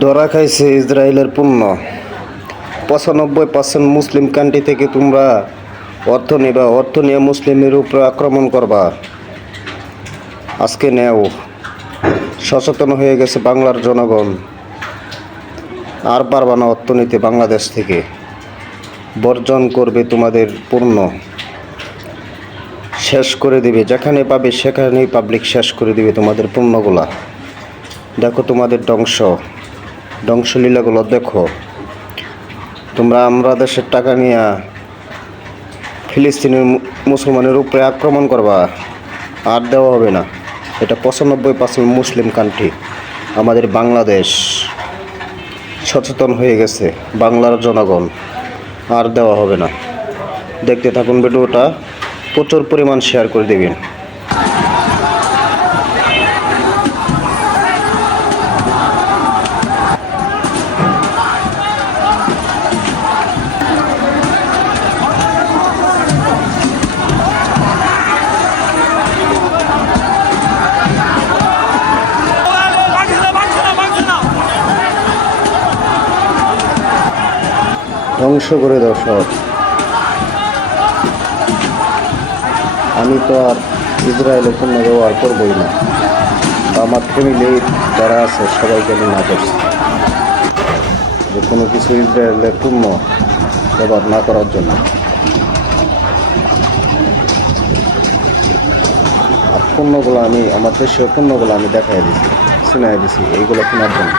ধরা খাইছে ইসরায়েলের পণ্য। পঁচানব্বই পার্সেন্ট মুসলিম কান্ট্রি থেকে তোমরা অর্থ নেবা, অর্থ নিয়ে মুসলিমের উপরে আক্রমণ করবা। আজকে নেও। সচেতন হয়ে গেছে বাংলার জনগণ। আর পারবা না অর্থনীতি বাংলাদেশ থেকে। বর্জন করবে তোমাদের পণ্য। শেষ করে দিবে। যেখানে পাবে সেখানেই পাবলিক শেষ করে দিবে তোমাদের পণ্যগুলা। দেখো তোমাদের ধ্বংস। ধ্বংসলীলাগুলো দেখো। তোমরা আমরা দেশের টাকা নিয়ে ফিলিস্তিনের মুসলমানের উপরে আক্রমণ করবা, আর দেওয়া হবে না। এটা পঁচানব্বই পার্সেন্ট মুসলিম কান্ট্রি আমাদের বাংলাদেশ। সচেতন হয়ে গেছে বাংলার জনগণ, আর দেওয়া হবে না। দেখতে থাকুন ভিডিওটা, প্রচুর পরিমাণ শেয়ার করে দেবেন। ধ্বংস করে সব। আমি তো আর ইসরায়েলের পণ্য ব্যবহার করবই না। আমার ফ্যামিলি যারা আছে, সবাইকে আমি না করছি যে কোনো কিছু ইসরায়েলের পণ্য ব্যবহার না করার জন্য। আর পণ্যগুলো আমি, আমার দেশীয় পণ্যগুলো আমি দেখাই দিছি চিনাই দিছি, এইগুলো কেনার জন্য।